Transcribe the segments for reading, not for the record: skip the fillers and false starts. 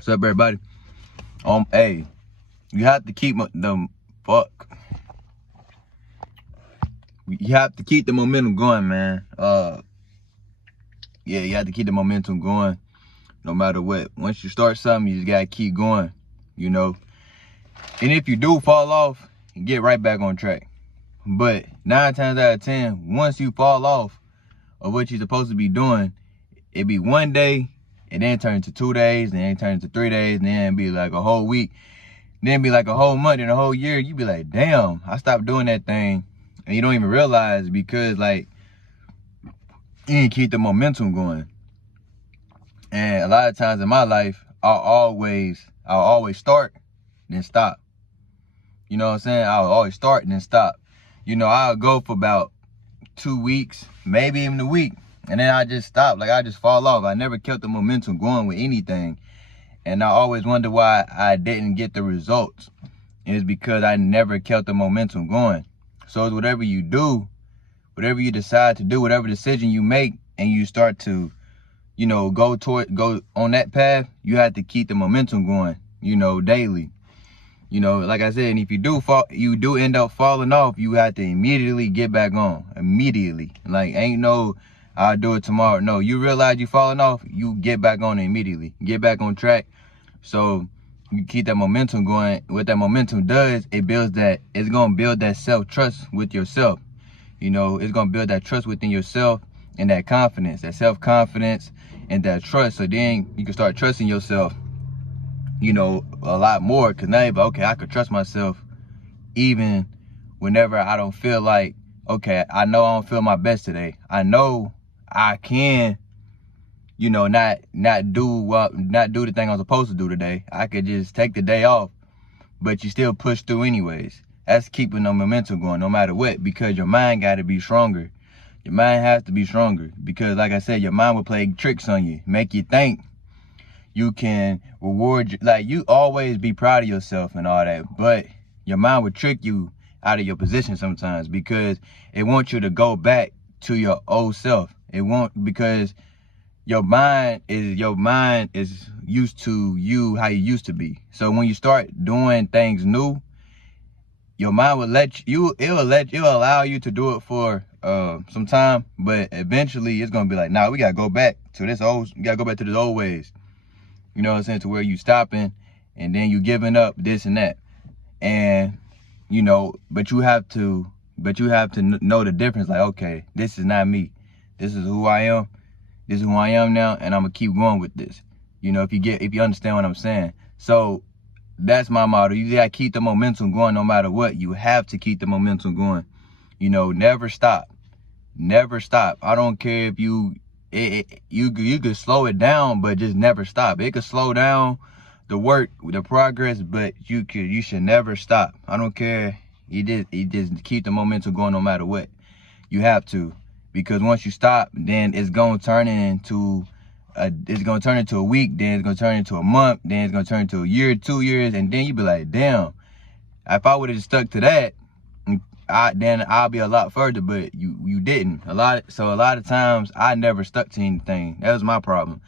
What's up, everybody? Hey, you have to keep the You have to keep the momentum going, man. Yeah, you have to keep the momentum going, no matter what. Once you start something, you just gotta keep going, you know. And if you do fall off, you get right back on track. But 9 times out of 10, once you fall off of what you're supposed to be doing, it be one day, and then turn into 2 days, and then turn into 3 days, and then be like a whole week, then be like a whole month and a whole year. You be like, damn, I stopped doing that thing. And you don't even realize, because like you didn't keep the momentum going. And a lot of times in my life, I'll always start, then stop. You know what I'm saying? I'll always start and then stop. You know, I'll go for about 2 weeks, maybe even a week, and then I just stop. Like, I just fall off. I never kept the momentum going with anything. And I always wonder why I didn't get the results. And it's because I never kept the momentum going. So whatever you do, whatever you decide to do, whatever decision you make, and you start to, you know, go on that path, you have to keep the momentum going, you know, daily. You know, like I said, and if you do end up falling off, you have to immediately get back on. Immediately. Like, ain't no, I'll do it tomorrow. No, you realize you falling off, you get back on it immediately. Get back on track. So you keep that momentum going. What that momentum does, it's gonna build that self-trust with yourself. You know, it's gonna build that trust within yourself, and that confidence, that self-confidence, and that trust. So then you can start trusting yourself, you know, a lot more. Cause now you're like, okay, I could trust myself even whenever I don't feel like, okay, I know I don't feel my best today. I know I can, you know, not do the thing I'm supposed to do today. I could just take the day off, but you still push through anyways. That's keeping the momentum going no matter what, because your mind got to be stronger. Your mind has to be stronger, because like I said, your mind will play tricks on you, make you think you can reward, like, you always be proud of yourself and all that, but your mind will trick you out of your position sometimes, because it wants you to go back to your old self. It won't, because your mind is used to you how you used to be. So when you start doing things new, your mind will it'll allow you to do it for some time, but eventually it's gonna be like, nah, we gotta go back to this old ways. You know what I'm saying? To where you stopping, and then you giving up this and that. And you know, but you have to know the difference. Like, okay, this is not me. This is who I am. This is who I am now, and I'm gonna keep going with this. You know, if you understand what I'm saying. So that's my motto. You gotta keep the momentum going no matter what. You have to keep the momentum going. You know, never stop. Never stop. I don't care if you could slow it down, but just never stop. It could slow down the work, the progress, but you should never stop. I don't care. You just keep the momentum going no matter what. You have to. Because once you stop, then it's gonna turn into a week, then it's gonna turn into a month, then it's gonna turn into a year, 2 years, and then you be like, damn, if I would have stuck to that, then I'll be a lot further. But you didn't. So a lot of times I never stuck to anything. That was my problem.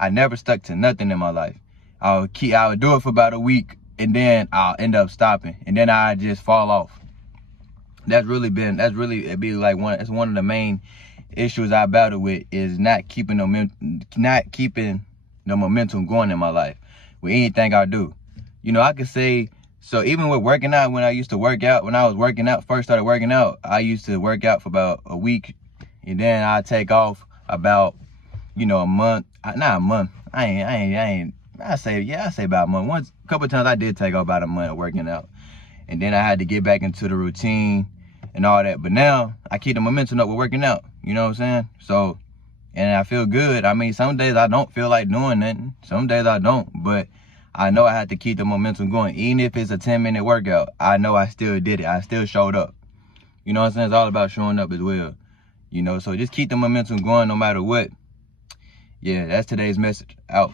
I never stuck to nothing in my life. I would do it for about a week, and then I'll end up stopping, and then I just fall off. It'd be like one of the main issues I battle with, is not keeping the momentum going in my life with anything I do. You know, I could say, so even with working out, when I first started working out, I used to work out for about a week, and then I take off about, you know, a month. Not a month. I say about a month. A couple of times I did take off about a month of working out, and then I had to get back into the routine and all that. But now I keep the momentum up with working out. You know what I'm saying? So, and I feel good. I mean, some days I don't feel like doing nothing. Some days I don't. But I know I have to keep the momentum going. Even if it's a 10-minute workout, I know I still did it. I still showed up. You know what I'm saying? It's all about showing up as well. You know, so just keep the momentum going no matter what. Yeah, that's today's message. Out.